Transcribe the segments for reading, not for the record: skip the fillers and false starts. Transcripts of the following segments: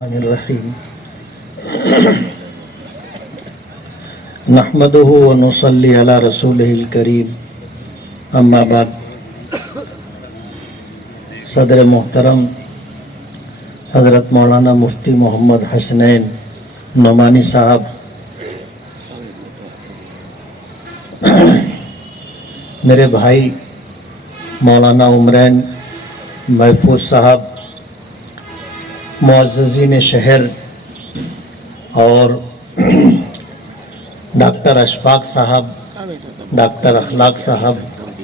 الرحیم نحمده ونصلی علی رسولہ الکریم اما بعد صدر محترم حضرت مولانا مفتی محمد حسنین نعمانی صاحب، میرے بھائی مولانا عمرین محفوظ صاحب، معززین شہر اور ڈاکٹر اشفاق صاحب، ڈاکٹر اخلاق صاحب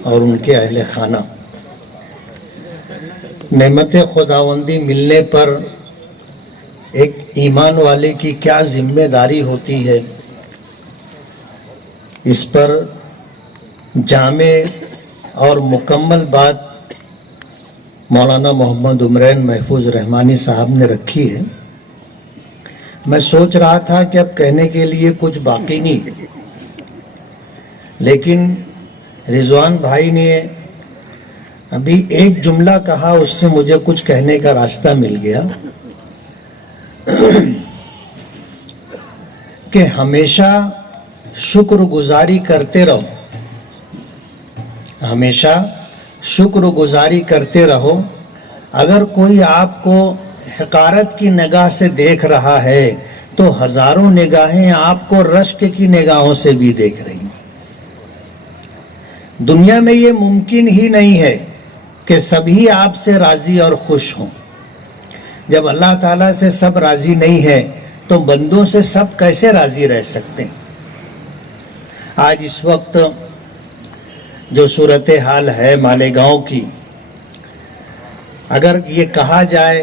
اور ان کے اہل خانہ، نعمت خداوندی ملنے پر ایک ایمان والے کی کیا ذمہ داری ہوتی ہے، اس پر جامع اور مکمل بات مولانا محمد عمرین محفوظ رحمانی صاحب نے رکھی ہے۔ میں سوچ رہا تھا کہ اب کہنے کے لیے کچھ باقی نہیں، لیکن رضوان بھائی نے ابھی ایک جملہ کہا، اس سے مجھے کچھ کہنے کا راستہ مل گیا کہ ہمیشہ شکر گزاری کرتے رہو، ہمیشہ شکر گزاری کرتے رہو۔ اگر کوئی آپ کو حقارت کی نگاہ سے دیکھ رہا ہے تو ہزاروں نگاہیں آپ کو رشک کی نگاہوں سے بھی دیکھ رہی ہیں۔ دنیا میں یہ ممکن ہی نہیں ہے کہ سبھی آپ سے راضی اور خوش ہوں۔ جب اللہ تعالیٰ سے سب راضی نہیں ہے تو بندوں سے سب کیسے راضی رہ سکتے ہیں؟ آج اس وقت جو صورتحال ہے مالیگاؤں کی، اگر یہ کہا جائے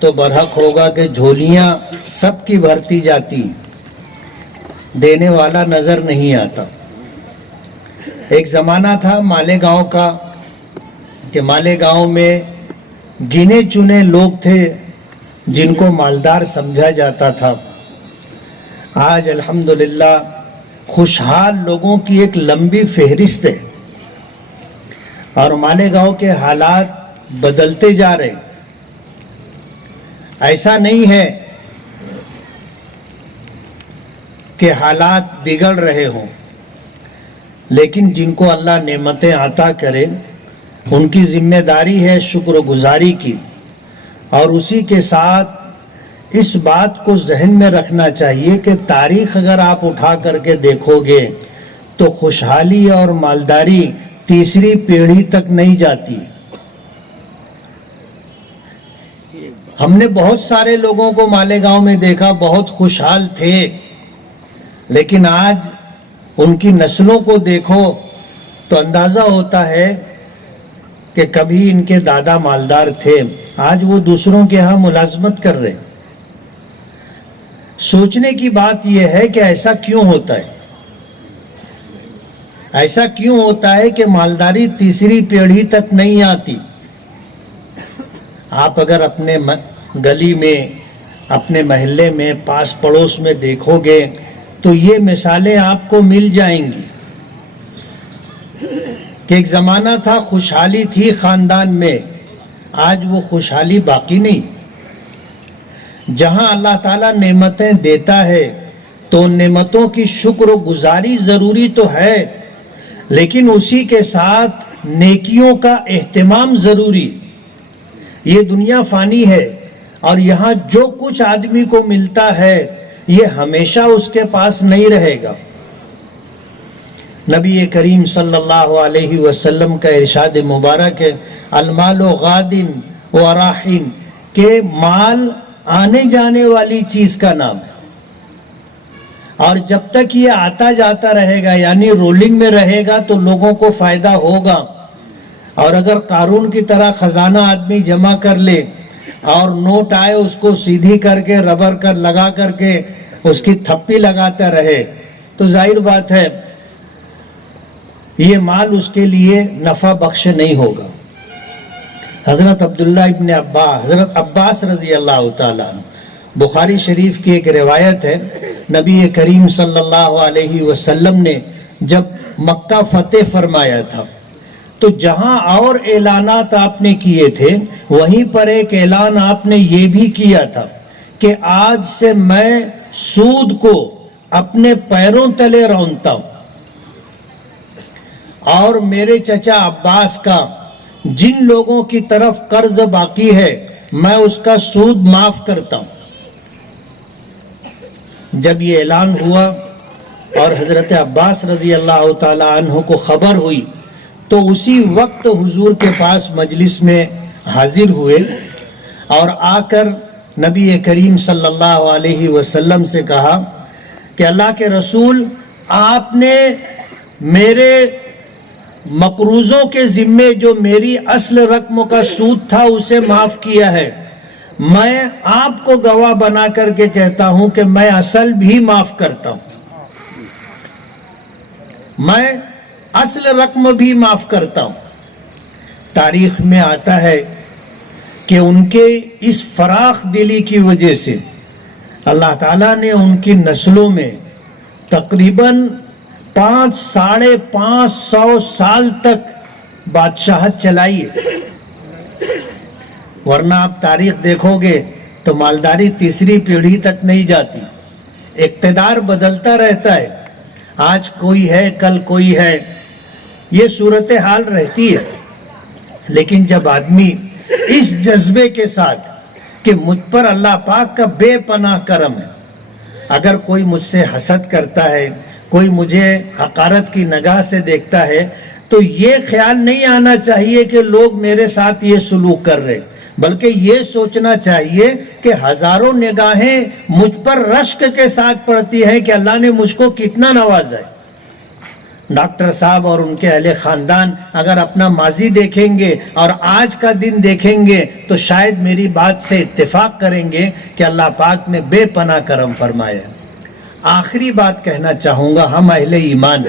تو برحق ہوگا کہ جھولیاں سب کی بھرتی جاتی، دینے والا نظر نہیں آتا۔ ایک زمانہ تھا مالیگاؤں کا کہ مالیگاؤں میں گنے چنے لوگ تھے جن کو مالدار سمجھا جاتا تھا۔ آج الحمدللہ خوشحال لوگوں کی ایک لمبی فہرست ہے اور مالیگاؤں کے حالات بدلتے جا رہے۔ ایسا نہیں ہے کہ حالات بگڑ رہے ہوں، لیکن جن کو اللہ نعمتیں عطا کرے ان کی ذمہ داری ہے شکر گزاری کی، اور اسی کے ساتھ اس بات کو ذہن میں رکھنا چاہیے کہ تاریخ اگر آپ اٹھا کر کے دیکھو گے تو خوشحالی اور مالداری تیسری پیڑھی تک نہیں جاتی۔ ہم نے بہت سارے لوگوں کو مالیگاؤں میں دیکھا، بہت خوشحال تھے، لیکن آج ان کی نسلوں کو دیکھو تو اندازہ ہوتا ہے کہ کبھی ان کے دادا مالدار تھے، آج وہ دوسروں کے ہاں ملازمت کر رہے۔ سوچنے کی بات یہ ہے کہ ایسا کیوں ہوتا ہے؟ ایسا کیوں ہوتا ہے کہ مالداری تیسری پیڑھی تک نہیں آتی؟ آپ اگر اپنے گلی میں، اپنے محلے میں، پاس پڑوس میں دیکھو گے تو یہ مثالیں آپ کو مل جائیں گی کہ ایک زمانہ تھا خوشحالی تھی خاندان میں، آج وہ خوشحالی باقی نہیں۔ جہاں اللہ تعالیٰ نعمتیں دیتا ہے تو ان نعمتوں کی شکر گزاری ضروری تو ہے، لیکن اسی کے ساتھ نیکیوں کا اہتمام ضروری۔ یہ دنیا فانی ہے اور یہاں جو کچھ آدمی کو ملتا ہے یہ ہمیشہ اس کے پاس نہیں رہے گا۔ نبی کریم صلی اللہ علیہ وسلم کا ارشاد مبارک ہے، المال غادن وراحن، کہ مال آنے جانے والی چیز کا نام ہے، اور جب تک یہ آتا جاتا رہے گا یعنی رولنگ میں رہے گا تو لوگوں کو فائدہ ہوگا۔ اور اگر قارون کی طرح خزانہ آدمی جمع کر لے اور نوٹ آئے اس کو سیدھی کر کے ربر کر لگا کر کے اس کی تھپی لگاتا رہے تو ظاہر بات ہے یہ مال اس کے لیے نفع بخش نہیں ہوگا۔ حضرت عبداللہ ابن عباس، حضرت عباس رضی اللہ تعالیٰ عنہ، بخاری شریف کی ایک روایت ہے، نبی کریم صلی اللہ علیہ وسلم نے جب مکہ فتح فرمایا تھا تو جہاں اور اعلانات آپ نے کیے تھے وہیں پر ایک اعلان آپ نے یہ بھی کیا تھا کہ آج سے میں سود کو اپنے پیروں تلے رونتا ہوں اور میرے چچا عباس کا جن لوگوں کی طرف قرض باقی ہے میں اس کا سود معاف کرتا ہوں۔ جب یہ اعلان ہوا اور حضرت عباس رضی اللہ تعالی عنہ کو خبر ہوئی تو اسی وقت حضور کے پاس مجلس میں حاضر ہوئے اور آ کر نبی کریم صلی اللہ علیہ وسلم سے کہا کہ اللہ کے رسول، آپ نے میرے مقروضوں کے ذمے جو میری اصل رقم کا سود تھا اسے معاف کیا ہے، میں آپ کو گواہ بنا کر کے کہتا ہوں کہ میں اصل بھی معاف کرتا ہوں، میں اصل رقم بھی معاف کرتا ہوں۔ تاریخ میں آتا ہے کہ ان کے اس فراخ دلی کی وجہ سے اللہ تعالیٰ نے ان کی نسلوں میں تقریباً 500-550 سال تک بادشاہت چلائی ہے، ورنہ آپ تاریخ دیکھو گے تو مالداری تیسری پیڑھی تک نہیں جاتی، اقتدار بدلتا رہتا ہے، آج کوئی ہے کل کوئی ہے، یہ صورتحال رہتی ہے۔ لیکن جب آدمی اس جذبے کے ساتھ کہ مجھ پر اللہ پاک کا بے پناہ کرم ہے، اگر کوئی مجھ سے حسد کرتا ہے، کوئی مجھے حقارت کی نگاہ سے دیکھتا ہے تو یہ خیال نہیں آنا چاہیے کہ لوگ میرے ساتھ یہ سلوک کر رہے، بلکہ یہ سوچنا چاہیے کہ ہزاروں نگاہیں مجھ پر رشک کے ساتھ پڑتی ہیں کہ اللہ نے مجھ کو کتنا نوازا ہے۔ ڈاکٹر صاحب اور ان کے اہل خاندان اگر اپنا ماضی دیکھیں گے اور آج کا دن دیکھیں گے تو شاید میری بات سے اتفاق کریں گے کہ اللہ پاک نے بے پناہ کرم فرمایا۔ آخری بات کہنا چاہوں گا، ہم اہل ایمان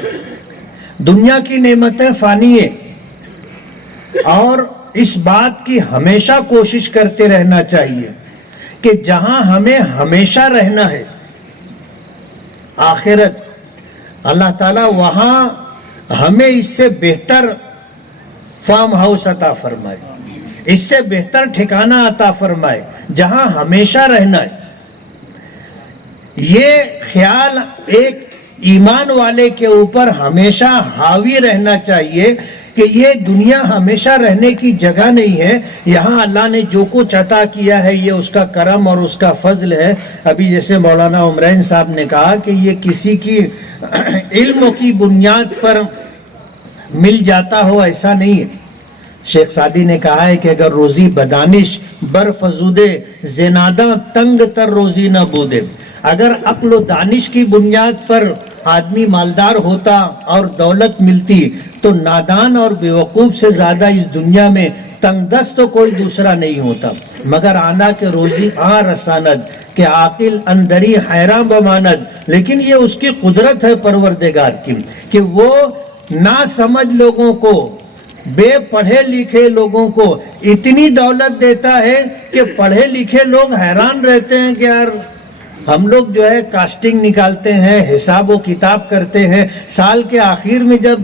دنیا کی نعمتیں فانی ہیں اور اس بات کی ہمیشہ کوشش کرتے رہنا چاہیے کہ جہاں ہمیں ہمیشہ رہنا ہے آخرت، اللہ تعالیٰ وہاں ہمیں اس سے بہتر فارم ہاؤس عطا فرمائے، اس سے بہتر ٹھکانہ عطا فرمائے جہاں ہمیشہ رہنا ہے۔ یہ خیال ایک ایمان والے کے اوپر ہمیشہ حاوی رہنا چاہیے کہ یہ دنیا ہمیشہ رہنے کی جگہ نہیں ہے، یہاں اللہ نے جو کچھ عطا کیا ہے یہ اس کا کرم اور اس کا فضل ہے۔ ابھی جیسے مولانا عمرین صاحب نے کہا کہ یہ کسی کی علم کی بنیاد پر مل جاتا ہو، ایسا نہیں ہے۔ شیخ سعدی نے کہا ہے کہ اگر روزی بدانش برفزودے زنادہ تنگ تر روزی نہ بودے، اگر عقل و دانش کی بنیاد پر آدمی مالدار ہوتا اور دولت ملتی تو نادان اور بیوقوف سے زیادہ اس دنیا میں تنگ دست تو کوئی دوسرا نہیں ہوتا، مگر آنا کہ روزی رساند کہ عاقل اندری حیران بماند۔ لیکن یہ اس کی قدرت ہے پروردگار کی کہ وہ نہ سمجھ لوگوں کو، بے پڑھے لکھے لوگوں کو اتنی دولت دیتا ہے کہ پڑھے لکھے لوگ حیران رہتے ہیں کہ یار ہم لوگ جو ہے کاسٹنگ نکالتے ہیں، حساب و کتاب کرتے ہیں، سال کے آخر میں جب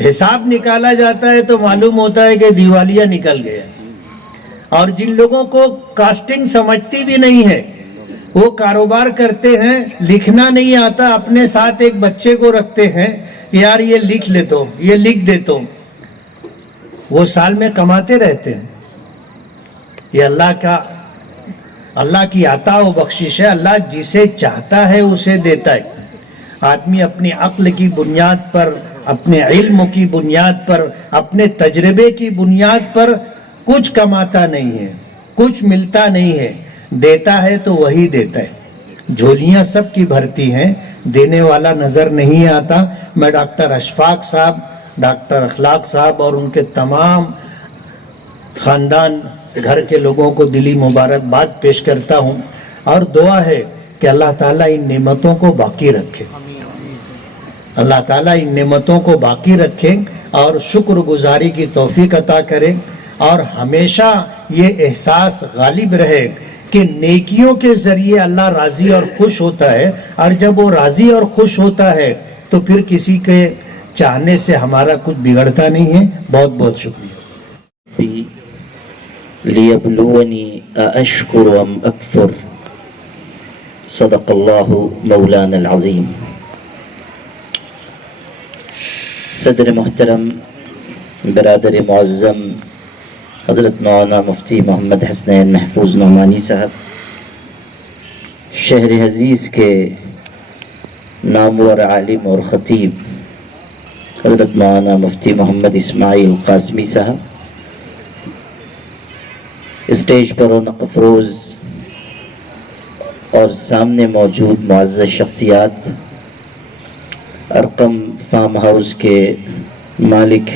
حساب نکالا جاتا ہے تو معلوم ہوتا ہے کہ دیوالیہ نکل گیا، اور جن لوگوں کو کاسٹنگ سمجھتی بھی نہیں ہے وہ کاروبار کرتے ہیں، لکھنا نہیں آتا، اپنے ساتھ ایک بچے کو رکھتے ہیں، یار یہ لکھ لیتا ہوں، یہ لکھ دیتا ہوں، وہ سال میں کماتے رہتے ہیں۔ یہ اللہ کی عطا و بخشش ہے، اللہ جسے چاہتا ہے اسے دیتا ہے۔ آدمی اپنی عقل کی بنیاد پر، اپنے علم کی بنیاد پر، اپنے تجربے کی بنیاد پر کچھ کماتا نہیں ہے، کچھ ملتا نہیں ہے، دیتا ہے تو وہی دیتا ہے۔ جھولیاں سب کی بھرتی ہیں، دینے والا نظر نہیں آتا۔ میں ڈاکٹر اشفاق صاحب، ڈاکٹر اخلاق صاحب اور ان کے تمام خاندان گھر کے لوگوں کو دلی مبارکباد پیش کرتا ہوں اور دعا ہے کہ اللہ تعالیٰ ان نعمتوں کو باقی رکھے، اللہ تعالیٰ ان نعمتوں کو باقی رکھے اور شکر گزاری کی توفیق عطا کرے، اور ہمیشہ یہ احساس غالب رہے کہ نیکیوں کے ذریعے اللہ راضی اور خوش ہوتا ہے، اور جب وہ راضی اور خوش ہوتا ہے تو پھر کسی کے چاہنے سے ہمارا کچھ بگڑتا نہیں ہے۔ بہت بہت شکریہ۔ لِيَبْلُوَنِي أَأَشْكُرُ أَمْ أَكْفُرُ صدق اللہ مولانا العظیم۔ صدر محترم، برادر معظم حضرت مولانا مفتی محمد حسنین محفوظ نعمانی صاحب، شہر عزیز کے نامور عالم اور خطیب حضرت مولانا مفتی محمد اسماعیل قاسمی صاحب، اسٹیج پر رونق افروز اور سامنے موجود معزز شخصیات، ارقم فارم ہاؤس کے مالک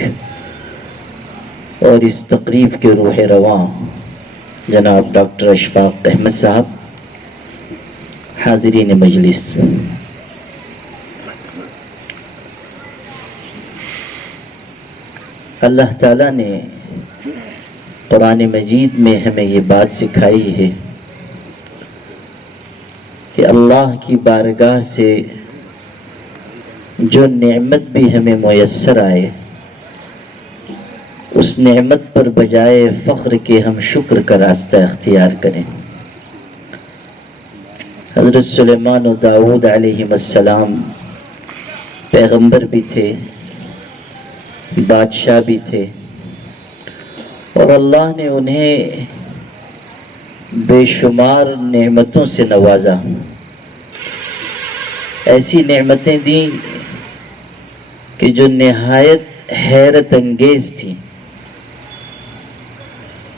اور اس تقریب کے روح رواں جناب ڈاکٹر اشفاق احمد صاحب، حاضرین مجلس، اللہ تعالیٰ نے قرآن مجید میں ہمیں یہ بات سکھائی ہے کہ اللہ کی بارگاہ سے جو نعمت بھی ہمیں میسر آئے، اس نعمت پر بجائے فخر کے ہم شکر کا راستہ اختیار کریں۔ حضرت سلیمان و داؤد علیہ السلام پیغمبر بھی تھے، بادشاہ بھی تھے، اور اللہ نے انہیں بے شمار نعمتوں سے نوازا، ایسی نعمتیں دیں کہ جو نہایت حیرت انگیز تھیں۔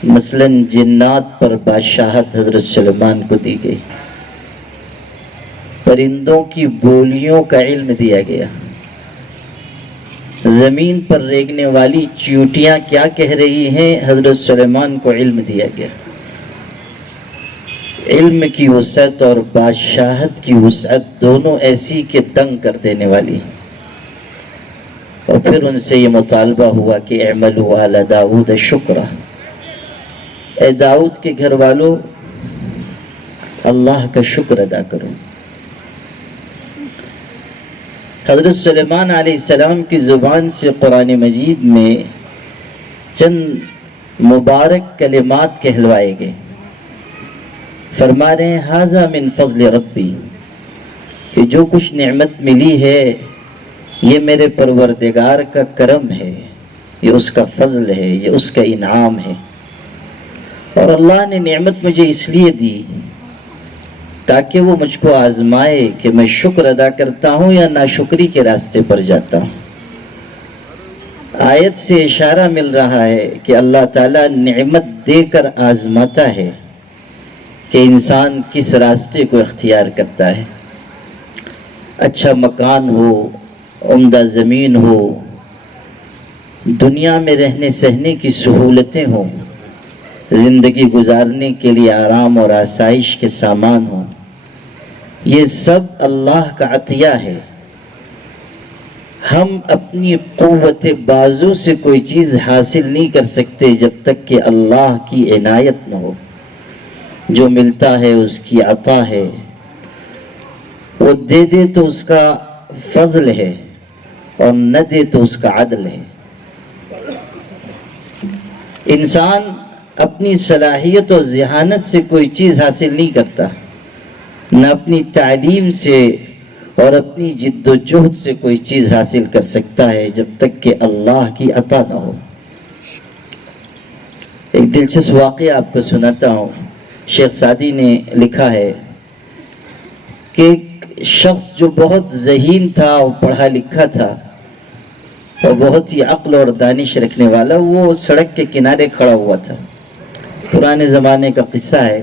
مثلاً جنات پر بادشاہت حضرت سلیمان کو دی گئی، پرندوں کی بولیوں کا علم دیا گیا، زمین پر ریگنے والی چیونٹیاں کیا کہہ رہی ہیں حضرت سلیمان کو علم دیا گیا۔ علم کی وسعت اور بادشاہت کی وسعت دونوں ایسی کہ تنگ کر دینے والی، اور پھر ان سے یہ مطالبہ ہوا کہ اعملوا آل داؤد شکرا، اے داؤد کے گھر والوں اللہ کا شکر ادا کرو۔ حضرت سلیمان علیہ السلام کی زبان سے قرآن مجید میں چند مبارک کلمات کہلوائے گئے، فرما رہے ہیں ھذا من فضل ربی، کہ جو کچھ نعمت ملی ہے یہ میرے پروردگار کا کرم ہے، یہ اس کا فضل ہے، یہ اس کا انعام ہے، اور اللہ نے نعمت مجھے اس لیے دی تاکہ وہ مجھ کو آزمائے کہ میں شکر ادا کرتا ہوں یا ناشکری کے راستے پر جاتا ہوں۔ آیت سے اشارہ مل رہا ہے کہ اللہ تعالیٰ نعمت دے کر آزماتا ہے کہ انسان کس راستے کو اختیار کرتا ہے۔ اچھا مکان ہو، عمدہ زمین ہو، دنیا میں رہنے سہنے کی سہولتیں ہوں، زندگی گزارنے کے لیے آرام اور آسائش کے سامان ہوں، یہ سب اللہ کا عطیہ ہے۔ ہم اپنی قوت بازو سے کوئی چیز حاصل نہیں کر سکتے جب تک کہ اللہ کی عنایت نہ ہو۔ جو ملتا ہے اس کی عطا ہے، وہ دے دے تو اس کا فضل ہے، اور نہ دے تو اس کا عدل ہے۔ انسان اپنی صلاحیت اور ذہانت سے کوئی چیز حاصل نہیں کرتا، نہ اپنی تعلیم سے اور اپنی جد و جہد سے کوئی چیز حاصل کر سکتا ہے جب تک کہ اللہ کی عطا نہ ہو۔ ایک دلچسپ واقعہ آپ کو سناتا ہوں۔ شیخ سعدی نے لکھا ہے کہ ایک شخص جو بہت ذہین تھا اور پڑھا لکھا تھا اور بہت ہی عقل اور دانش رکھنے والا، وہ سڑک کے کنارے کھڑا ہوا تھا۔ پرانے زمانے کا قصہ ہے۔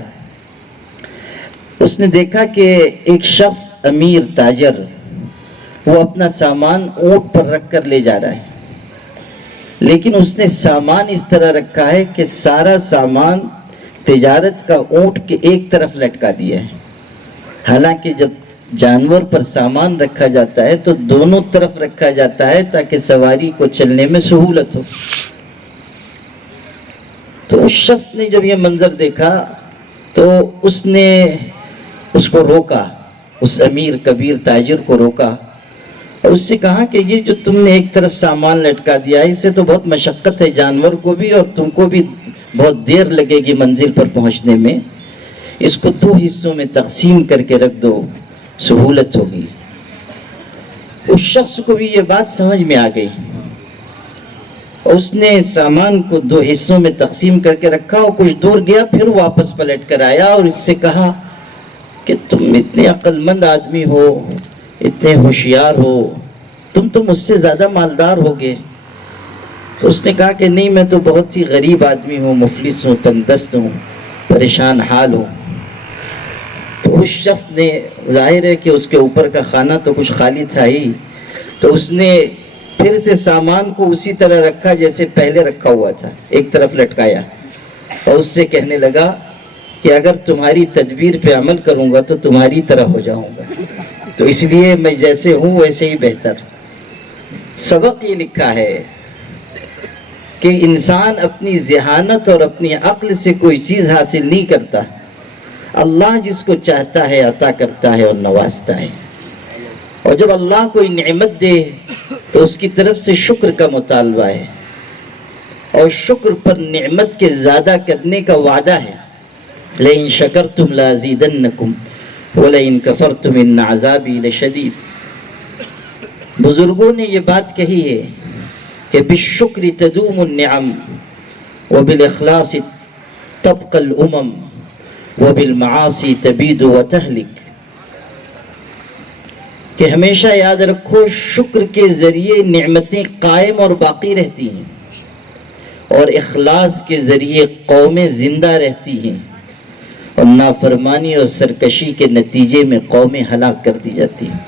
اس نے دیکھا کہ ایک شخص امیر تاجر وہ اپنا سامان اونٹ پر رکھ کر لے جا رہا ہے، لیکن اس نے سامان اس طرح رکھا ہے کہ سارا سامان تجارت کا اونٹ کے ایک طرف لٹکا دیا ہے۔ حالانکہ جب جانور پر سامان رکھا جاتا ہے تو دونوں طرف رکھا جاتا ہے تاکہ سواری کو چلنے میں سہولت ہو۔ تو اس شخص نے جب یہ منظر دیکھا تو اس نے اس کو روکا، اس امیر کبیر تاجر کو روکا اور اس سے کہا کہ یہ جو تم نے ایک طرف سامان لٹکا دیا ہے، اس سے تو بہت مشقت ہے جانور کو بھی اور تم کو بھی بہت دیر لگے گی منزل پر پہنچنے میں، اس کو 2 حصوں میں تقسیم کر کے رکھ دو، سہولت ہوگی۔ اس شخص کو بھی یہ بات سمجھ میں آ گئی، اس نے سامان کو 2 حصوں میں تقسیم کر کے رکھا اور کچھ دور گیا، پھر واپس پلٹ کر آیا اور اس سے کہا کہ تم اتنے عقل مند آدمی ہو، اتنے ہوشیار ہو، تم تو مجھ سے زیادہ مالدار ہوگے۔ تو اس نے کہا کہ نہیں، میں تو بہت ہی غریب آدمی ہوں، مفلس ہوں، تنگ دست ہوں، پریشان حال ہوں۔ تو اس شخص نے، ظاہر ہے کہ اس کے اوپر کا خانہ تو کچھ خالی تھا ہی، تو اس نے پھر سے سامان کو اسی طرح رکھا جیسے پہلے رکھا ہوا تھا، ایک طرف لٹکایا اور اس سے کہنے لگا کہ اگر تمہاری تدبیر پہ عمل کروں گا تو تمہاری طرح ہو جاؤں گا، تو اس لیے میں جیسے ہوں ویسے ہی بہتر۔ سبق یہ لکھا ہے کہ انسان اپنی ذہانت اور اپنی عقل سے کوئی چیز حاصل نہیں کرتا، اللہ جس کو چاہتا ہے عطا کرتا ہے اور نوازتا ہے، اور جب اللہ کوئی نعمت دے تو اس کی طرف سے شکر کا مطالبہ ہے، اور شکر پر نعمت کے زیادہ کرنے کا وعدہ ہے۔ لَإِن شَكَرْتُمْ لَأَزِيدَنَّكُمْ وَلَئِن كَفَرْتُمْ إِنَّ عَذَابِي لَشَدِيدٌ۔ بزرگوں نے یہ بات کہی ہے کہ بالشکر تدوم النعم وبالاخلاص تبقى الامم وبالمعاصی تبید وتہلک، کہ ہمیشہ یاد رکھو شکر کے ذریعے نعمتیں قائم اور باقی رہتی ہیں، اور اخلاص کے ذریعے قومیں زندہ رہتی ہیں، اور نافرمانی اور سرکشی کے نتیجے میں قومیں ہلاک کر دی جاتی ہیں۔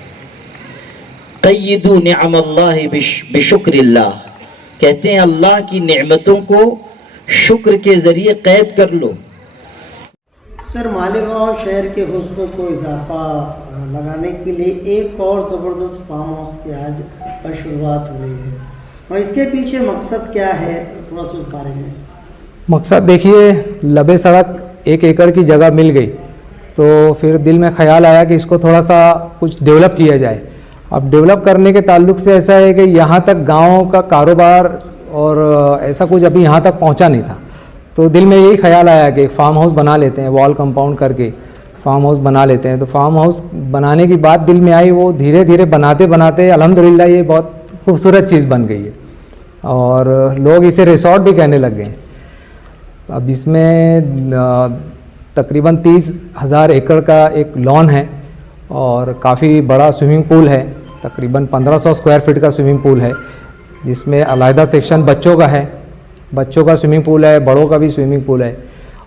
قیدوا نعم اللہ بشکر اللہ، کہتے ہیں اللہ کی نعمتوں کو شکر کے ذریعے قید کر لو۔ سر، مالیگاؤں شہر کے حسن کو اضافہ لگانے کے لیے ایک اور زبردست فارم ہاؤس کی آج شروعات ہو رہی ہے، اور اس کے پیچھے مقصد کیا ہے، تھوڑا سا اس بارے میں؟ مقصد دیکھیے، لبے سڑک 1 ایکڑ کی جگہ مل گئی تو پھر دل میں خیال آیا کہ اس کو تھوڑا سا کچھ ڈیولپ کیا جائے۔ اب ڈیولپ کرنے کے تعلق سے ایسا ہے کہ یہاں تک گاؤں کا کاروبار اور ایسا کچھ ابھی یہاں تک پہنچا نہیں تھا، تو دل میں یہی خیال آیا کہ ایک فارم ہاؤس بنا لیتے ہیں، وال کمپاؤنڈ کر کے فارم ہاؤس بنا لیتے ہیں۔ تو فارم ہاؤس بنانے کی بات دل میں آئی، وہ دھیرے دھیرے بناتے بناتے الحمدللہ یہ بہت خوبصورت چیز بن گئی ہے، اور لوگ اسے ریسورٹ بھی کہنے لگ گئے ہیں۔ اب اس میں تقریباً 30,000 ایکڑ کا ایک لان ہے، اور کافی بڑا سوئمنگ پول ہے، تقریباً 1500 اسکوائر فٹ کا سوئمنگ پول ہے، جس میں علیحدہ سیکشن بچوں کا ہے، بچوں کا سوئمنگ پول ہے، بڑوں کا بھی سوئمنگ پول ہے،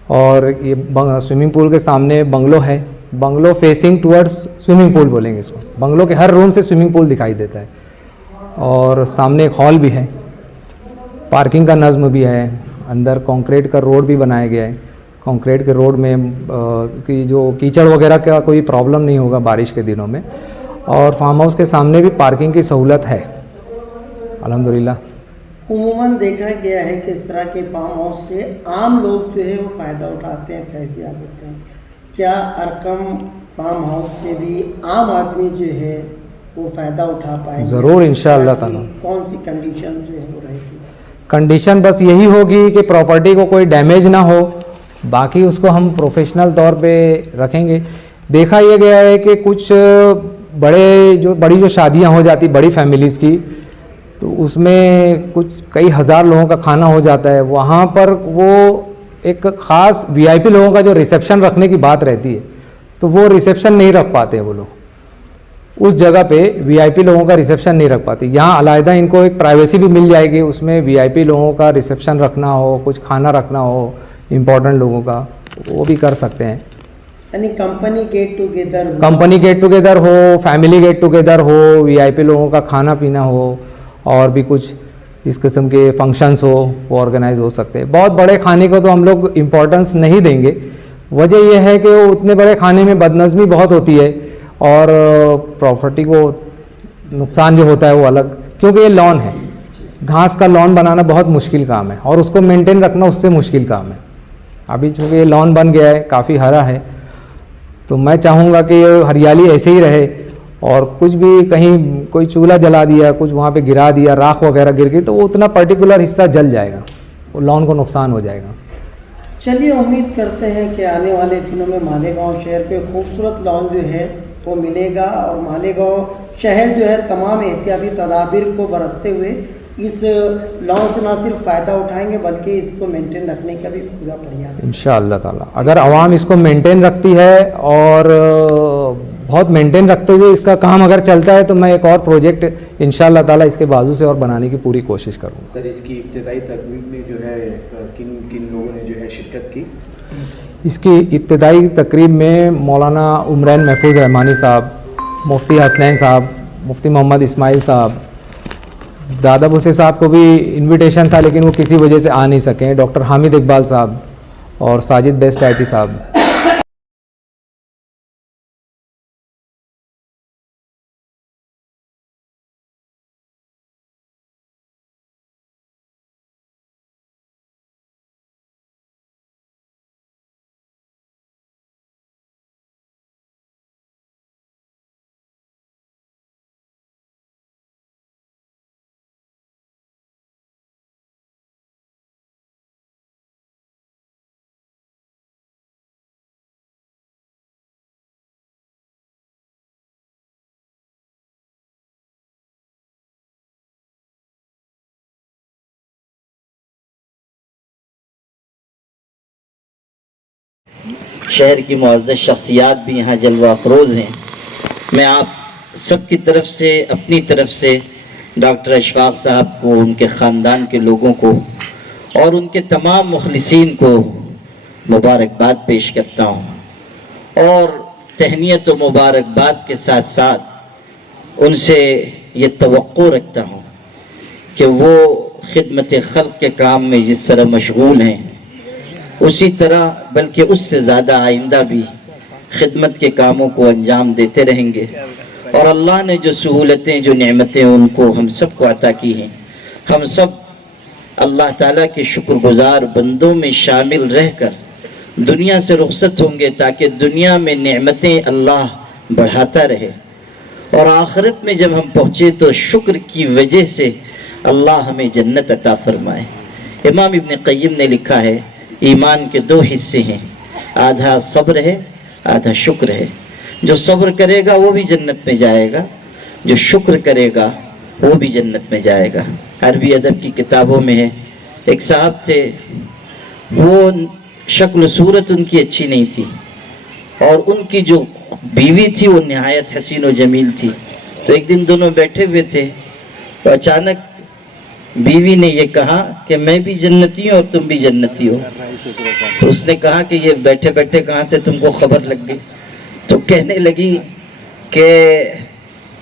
اور یہ سوئمنگ پول کے سامنے بنگلو ہے، bungalow facing towards swimming pool بولیں گے اس کو، بنگلو کے ہر روم سے سوئمنگ پول دکھائی دیتا ہے، اور سامنے ایک ہال بھی ہے، پارکنگ کا نظم بھی ہے، اندر کنکریٹ کا روڈ بھی بنایا گیا ہے، کنکریٹ کے روڈ میں کی جو کیچڑ وغیرہ کا کوئی پرابلم نہیں ہوگا بارش کے دنوں میں، اور فارم ہاؤس کے سامنے بھی پارکنگ کی سہولت ہے الحمدللہ۔ عموماً دیکھا گیا ہے کہ اس طرح کے فارم ہاؤس سے عام لوگ جو ہے وہ فائدہ اٹھاتے ہیں، فیضیاب ہوتے ہیں۔ کیا ارقم فارم ہاؤس سے بھی عام آدمی جو ہے وہ فائدہ اٹھا پائیں گے؟ ضرور انشاءاللہ تعالیٰ۔ کون سی کنڈیشن جو ہے وہ رہے گی؟ کنڈیشن بس یہی ہوگی کہ پراپرٹی کو کوئی ڈیمیج نہ ہو، باقی اس کو ہم پروفیشنل طور پہ رکھیں گے۔ دیکھا یہ گیا ہے کہ کچھ بڑی جو شادیاں ہو جاتی بڑی فیملیز کی، تو اس میں کچھ کئی ہزار لوگوں کا کھانا ہو جاتا ہے، وہاں پر وہ ایک خاص VIP لوگوں کا جو ریسیپشن رکھنے کی بات رہتی ہے، تو وہ ریسیپشن نہیں رکھ پاتے ہیں وہ لوگ، اس جگہ پہ VIP لوگوں کا ریسیپشن نہیں رکھ پاتے۔ یہاں علیحدہ ان کو ایک پرائیویسی بھی مل جائے گی، اس میں VIP لوگوں کا ریسیپشن رکھنا ہو، کچھ کھانا رکھنا ہو امپورٹنٹ لوگوں کا، وہ بھی کر سکتے ہیں۔ یعنی کمپنی گیٹ ٹوگیدر ہو، فیملی گیٹ ٹوگیدر ہو، VIP لوگوں کا کھانا پینا ہو، اور بھی کچھ اس قسم کے فنکشنز ہو، وہ آرگنائز ہو سکتے ہیں۔ بہت بڑے کھانے کو تو ہم لوگ امپورٹنس نہیں دیں گے، وجہ یہ ہے کہ وہ اتنے بڑے کھانے میں بدنظمی بہت ہوتی ہے، اور پراپرٹی کو نقصان جو ہوتا ہے وہ الگ، کیونکہ یہ لان ہے، گھاس کا لان بنانا بہت مشکل کام ہے، اور اس کو مینٹین رکھنا اس سے مشکل کام ہے۔ ابھی چونکہ یہ لان بن گیا ہے، کافی ہرا ہے، تو میں چاہوں گا کہ یہ ہریالی ایسے ہی رہے، اور کچھ بھی کہیں کوئی چولہا جلا دیا، کچھ وہاں پہ گرا دیا، راکھ وغیرہ گر گئی، تو وہ اتنا پرٹیکولر حصہ جل جائے گا، وہ لان کو نقصان ہو جائے گا۔ چلیے امید کرتے ہیں کہ آنے والے دنوں میں مالیگاؤں شہر پہ خوبصورت لان جو ہے وہ ملے گا، اور مالیگاؤں شہر جو ہے تمام احتیاطی تدابیر کو برتتے ہوئے اس لان سے نہ صرف فائدہ اٹھائیں گے بلکہ اس کو مینٹین رکھنے کا بھی پورا پریاس ہے۔ انشاءاللہ تعالیٰ اگر عوام اس کو مینٹین رکھتی ہے اور بہت مینٹین رکھتے ہوئے اس کا کام اگر چلتا ہے تو میں ایک اور پروجیکٹ انشاءاللہ تعالیٰ اس کے بازو سے اور بنانے کی پوری کوشش کروں گا۔ سر اس کی ابتدائی تقریب میں جو ہے کن کن لوگوں نے جو ہے شرکت کی؟ اس کی ابتدائی تقریب میں مولانا عمرین محفوظ رحمانی صاحب، مفتی حسنین صاحب، مفتی محمد اسماعیل صاحب، دادا بھوسے صاحب کو بھی انویٹیشن تھا لیکن وہ کسی وجہ سے آ نہیں سکیں، ڈاکٹر حامد اقبال صاحب اور ساجد بیسٹ آئی ٹی صاحب۔ شہر کی معزز شخصیات بھی یہاں جلوہ افروز ہیں۔ میں آپ سب کی طرف سے، اپنی طرف سے ڈاکٹر اشفاق صاحب کو، ان کے خاندان کے لوگوں کو اور ان کے تمام مخلصین کو مبارکباد پیش کرتا ہوں، اور تہنیت و مبارکباد کے ساتھ ساتھ ان سے یہ توقع رکھتا ہوں کہ وہ خدمت خلق کے کام میں جس طرح مشغول ہیں اسی طرح بلکہ اس سے زیادہ آئندہ بھی خدمت کے کاموں کو انجام دیتے رہیں گے، اور اللہ نے جو سہولتیں، جو نعمتیں ان کو ہم سب کو عطا کی ہیں، ہم سب اللہ تعالیٰ کے شکر گزار بندوں میں شامل رہ کر دنیا سے رخصت ہوں گے تاکہ دنیا میں نعمتیں اللہ بڑھاتا رہے، اور آخرت میں جب ہم پہنچے تو شکر کی وجہ سے اللہ ہمیں جنت عطا فرمائے۔ امام ابن قیم نے لکھا ہے ایمان کے دو حصے ہیں، آدھا صبر ہے، آدھا شکر ہے۔ جو صبر کرے گا وہ بھی جنت میں جائے گا، جو شکر کرے گا وہ بھی جنت میں جائے گا۔ عربی ادب کی کتابوں میں ہے، ایک صاحب تھے، وہ شکل و صورت ان کی اچھی نہیں تھی، اور ان کی جو بیوی تھی وہ نہایت حسین و جمیل تھی۔ تو ایک دن دونوں بیٹھے ہوئے تھے تو اچانک بیوی نے یہ کہا کہ میں بھی جنتی ہوں اور تم بھی جنتی ہو۔ تو اس نے کہا کہ یہ بیٹھے بیٹھے کہاں سے تم کو خبر لگ گئی؟ تو کہنے لگی کہ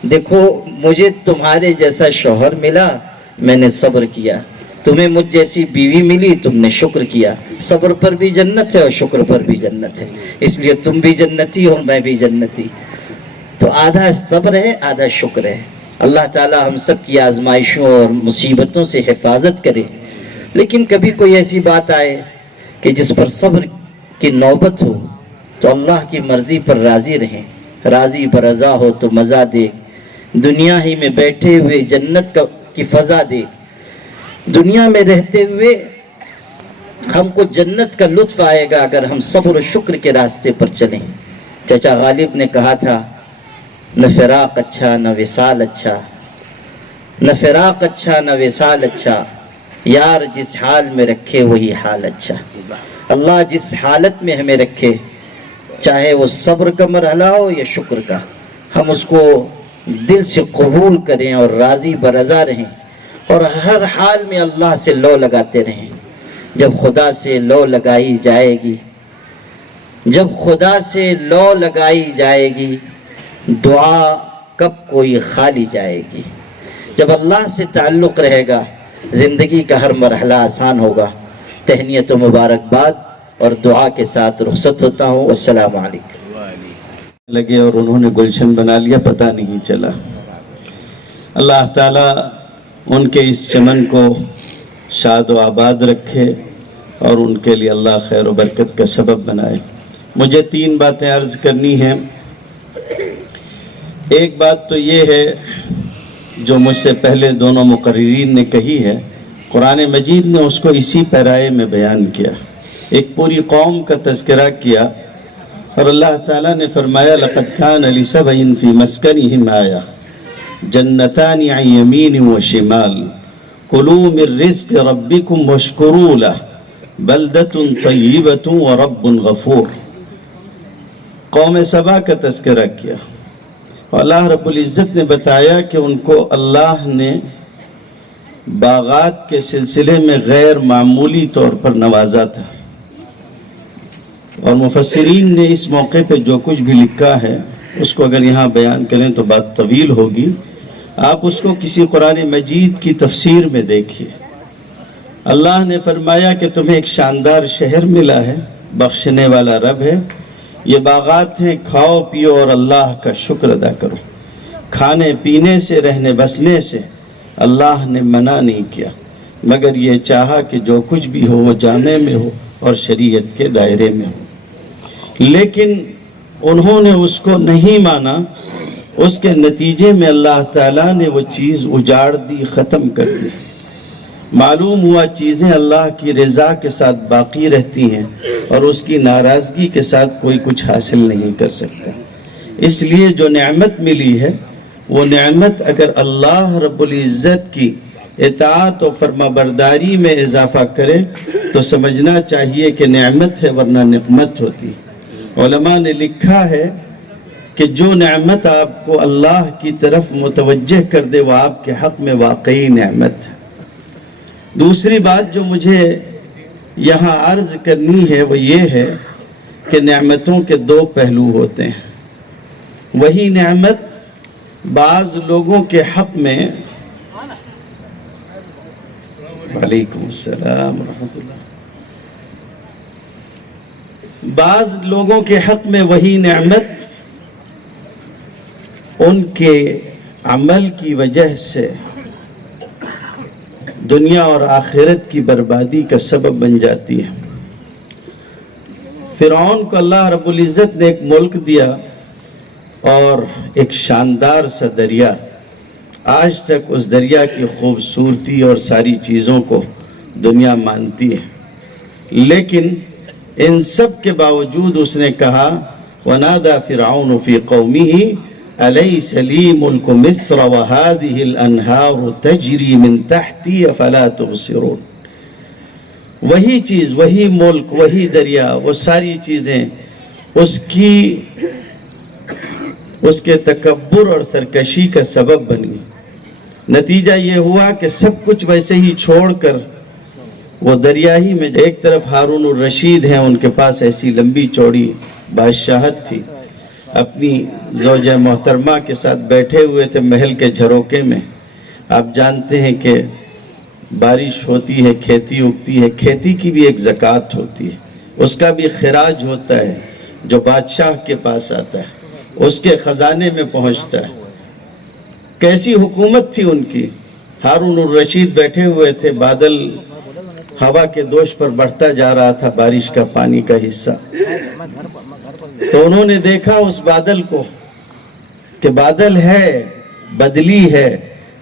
دیکھو مجھے تمہارے جیسا شوہر ملا، میں نے صبر کیا، تمہیں مجھ جیسی بیوی ملی، تم نے شکر کیا۔ صبر پر بھی جنت ہے اور شکر پر بھی جنت ہے، اس لیے تم بھی جنتی ہو، میں بھی جنتی۔ تو آدھا صبر ہے، آدھا شکر ہے۔ اللہ تعالیٰ ہم سب کی آزمائشوں اور مصیبتوں سے حفاظت کرے، لیکن کبھی کوئی ایسی بات آئے کہ جس پر صبر کی نوبت ہو تو اللہ کی مرضی پر راضی رہیں۔ راضی برضا ہو تو مزہ دے، دنیا ہی میں بیٹھے ہوئے جنت کی فضا دے۔ دنیا میں رہتے ہوئے ہم کو جنت کا لطف آئے گا اگر ہم صبر و شکر کے راستے پر چلیں۔ چچا غالب نے کہا تھا، نہ فراق اچھا نہ وصال اچھا، نہ فراق اچھا نہ وصال اچھا، یار جس حال میں رکھے وہی حال اچھا۔ اللہ جس حالت میں ہمیں رکھے، چاہے وہ صبر کا مرحلہ ہو یا شکر کا، ہم اس کو دل سے قبول کریں اور راضی برضا رہیں، اور ہر حال میں اللہ سے لو لگاتے رہیں۔ جب خدا سے لو لگائی جائے گی، جب خدا سے لو لگائی جائے گی، دعا کب کوئی خالی جائے گی۔ جب اللہ سے تعلق رہے گا زندگی کا ہر مرحلہ آسان ہوگا۔ تہنیت و مبارکباد اور دعا کے ساتھ رخصت ہوتا ہوں۔ السلام علیکم۔ لگے اور انہوں نے گلشن بنا لیا، پتہ نہیں چلا۔ اللہ تعالیٰ ان کے اس چمن کو شاد و آباد رکھے اور ان کے لیے اللہ خیر و برکت کا سبب بنائے۔ مجھے 3 باتیں عرض کرنی ہیں۔ ایک بات تو یہ ہے جو مجھ سے پہلے دونوں مقررین نے کہی ہے، قرآن مجید نے اس کو اسی پیرائے میں بیان کیا۔ ایک پوری قوم کا تذکرہ کیا اور اللہ تعالیٰ نے فرمایا لقد کان لسبع فی مسکنہم آیہ جنتان عن یمین و شمال کلوا من رزق ربکم واشکروا لہ بلدۃ طیبۃ ورب غفور. قوم سبا کا تذکرہ کیا اور اللہ رب العزت نے بتایا کہ ان کو اللہ نے باغات کے سلسلے میں غیر معمولی طور پر نوازا تھا. اور مفسرین نے اس موقع پہ جو کچھ بھی لکھا ہے اس کو اگر یہاں بیان کریں تو بات طویل ہوگی. آپ اس کو کسی قرآن مجید کی تفسیر میں دیکھیے. اللہ نے فرمایا کہ تمہیں ایک شاندار شہر ملا ہے، بخشنے والا رب ہے، یہ باغات ہیں، کھاؤ پیو اور اللہ کا شکر ادا کرو. کھانے پینے سے، رہنے بسنے سے اللہ نے منع نہیں کیا، مگر یہ چاہا کہ جو کچھ بھی ہو وہ جامع میں ہو اور شریعت کے دائرے میں ہو. لیکن انہوں نے اس کو نہیں مانا. اس کے نتیجے میں اللہ تعالیٰ نے وہ چیز اجاڑ دی، ختم کر دی. معلوم ہوا چیزیں اللہ کی رضا کے ساتھ باقی رہتی ہیں اور اس کی ناراضگی کے ساتھ کوئی کچھ حاصل نہیں کر سکتا. اس لیے جو نعمت ملی ہے وہ نعمت اگر اللہ رب العزت کی اطاعت و فرما برداری میں اضافہ کرے تو سمجھنا چاہیے کہ نعمت ہے ورنہ نقمت ہوتی. علماء نے لکھا ہے کہ جو نعمت آپ کو اللہ کی طرف متوجہ کر دے وہ آپ کے حق میں واقعی نعمت ہے. دوسری بات جو مجھے یہاں عرض کرنی ہے وہ یہ ہے کہ نعمتوں کے دو پہلو ہوتے ہیں. وہی نعمت بعض لوگوں کے حق میں وعلیکم السلام ورحمۃ اللہ. بعض لوگوں کے حق میں وہی نعمت ان کے عمل کی وجہ سے دنیا اور آخرت کی بربادی کا سبب بن جاتی ہے. فرعون کو اللہ رب العزت نے ایک ملک دیا اور ایک شاندار سا دریا. آج تک اس دریا کی خوبصورتی اور ساری چیزوں کو دنیا مانتی ہے. لیکن ان سب کے باوجود اس نے کہا وَنَادَى فِرْعَوْنُ فِي قَوْمِهِ أَلَيْسَ لِي مُلْكُ مِصْرَ وَهَذِهِ الْأَنْهَارُ تَجْرِي مِنْ تَحْتِي أَفَلَا تُبْصِرُونَ. وہی چیز، وہی ملک، وہی دریا، وہ ساری چیزیں اس کے تکبر اور سرکشی کا سبب بنی. نتیجہ یہ ہوا کہ سب کچھ ویسے ہی چھوڑ کر وہ دریا ہی میں، ایک طرف ہارون الرشید ہیں، ان کے پاس ایسی لمبی چوڑی بادشاہت تھی، اپنی زوجہ محترمہ کے ساتھ بیٹھے ہوئے تھے محل کے جھروکے میں. آپ جانتے ہیں کہ بارش ہوتی ہے، کھیتی اگتی ہے، کھیتی کی بھی ایک زکوٰۃ ہوتی ہے، اس کا بھی خراج ہوتا ہے جو بادشاہ کے پاس آتا ہے، اس کے خزانے میں پہنچتا ہے. کیسی حکومت تھی ان کی. ہارون الرشید بیٹھے ہوئے تھے، بادل ہوا کے دوش پر بڑھتا جا رہا تھا، بارش کا پانی کا حصہ. تو انہوں نے دیکھا اس بادل کو کہ بادل ہے، بدلی ہے،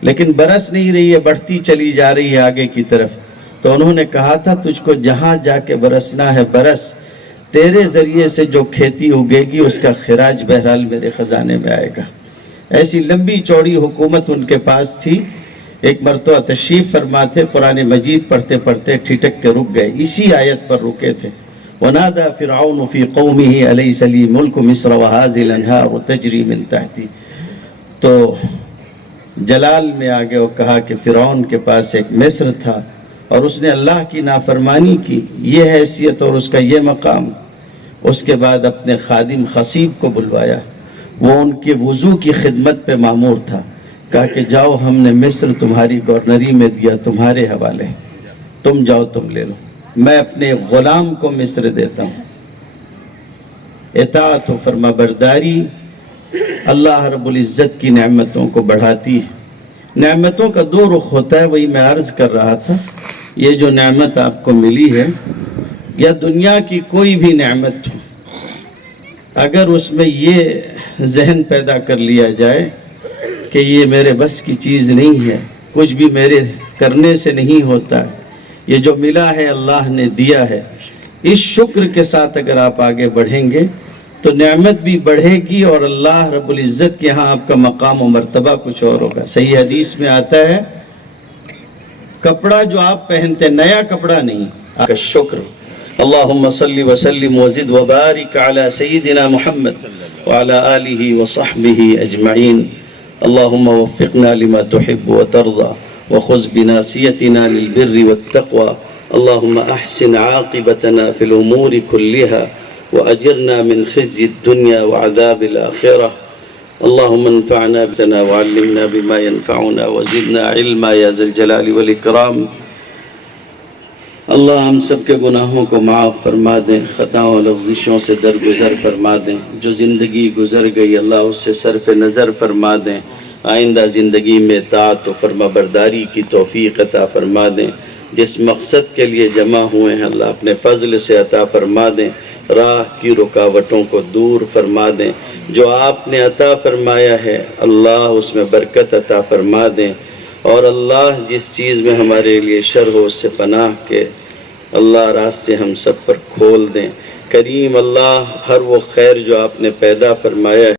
لیکن برس نہیں رہی ہے، بڑھتی چلی جا رہی ہے آگے کی طرف. تو انہوں نے کہا تھا تجھ کو جہاں جا کے برسنا ہے برس، تیرے ذریعے سے جو کھیتی اگے گی اس کا خراج بہرحال میرے خزانے میں آئے گا. ایسی لمبی چوڑی حکومت ان کے پاس تھی. ایک مرتبہ تشریف فرماتے، قرآن مجید پڑھتے پڑھتے ٹھٹک کے رک گئے، اسی آیت پر رکے تھے. وَنَادَى فِرْعَوْنُ فِي قَوْمِهِ أَلَيْسَ لِي مُلْكُ مِصْرَ وَهَذِهِ الْأَنْهَارُ تَجْرِي مِنْ تَحْتِي. تو جلال میں آگے وہ کہا کہ فرعون کے پاس ایک مصر تھا اور اس نے اللہ کی نافرمانی کی، یہ حیثیت اور اس کا یہ مقام. اس کے بعد اپنے خادم خصیب کو بلوایا، وہ ان کے وضو کی خدمت پہ مامور تھا. کہا کہ جاؤ، ہم نے مصر تمہاری گورنری میں دیا، تمہارے حوالے، تم جاؤ تم لے لو، میں اپنے غلام کو مصر دیتا ہوں. اطاعت و فرما برداری اللہ رب العزت کی نعمتوں کو بڑھاتی ہے. نعمتوں کا دو رخ ہوتا ہے، وہی میں عرض کر رہا تھا. یہ جو نعمت آپ کو ملی ہے یا دنیا کی کوئی بھی نعمت ہو، اگر اس میں یہ ذہن پیدا کر لیا جائے کہ یہ میرے بس کی چیز نہیں ہے، کچھ بھی میرے کرنے سے نہیں ہوتا ہے، یہ جو ملا ہے اللہ نے دیا ہے، اس شکر کے ساتھ اگر آپ آگے بڑھیں گے تو نعمت بھی بڑھے گی اور اللہ رب العزت کے ہاں آپ کا مقام و مرتبہ کچھ اور ہوگا. صحیح حدیث میں آتا ہے کپڑا جو آپ پہنتے نیا کپڑا نہیں, آپ کا شکر. اللہم صلی وسلم وزد وبارک علی سیدنا محمد وعلی آلہ وصحبہ اجمعین. اللہم وفقنا لما تحب وترضى وخذ بناصیتنا للبر والتقوى. اللہم احسن عاقبتنا فی الامور كلها وأجرنا من خزي الدنيا وعذاب الآخرة. اللهم انفعنا بنا وعلمنا بما ينفعنا وزدنا علما يا ذا الجلال والإكرام. اللہ ہم سب کے گناہوں کو معاف فرما دیں, خطاؤں و لغزشوں سے درگزر فرما دیں. جو زندگی گزر گئی اللہ اس سے صرف نظر فرما دیں. آئندہ زندگی میں اطاعت و فرما برداری کی توفیق عطا فرما دیں. جس مقصد کے لیے جمع ہوئے ہیں اللہ اپنے فضل سے عطا فرما دیں. راہ کی رکاوٹوں کو دور فرما دیں. جو آپ نے عطا فرمایا ہے اللہ اس میں برکت عطا فرما دیں. اور اللہ جس چیز میں ہمارے لیے شر ہو اس سے پناہ کے اللہ راستے ہم سب پر کھول دیں. کریم اللہ ہر وہ خیر جو آپ نے پیدا فرمایا ہے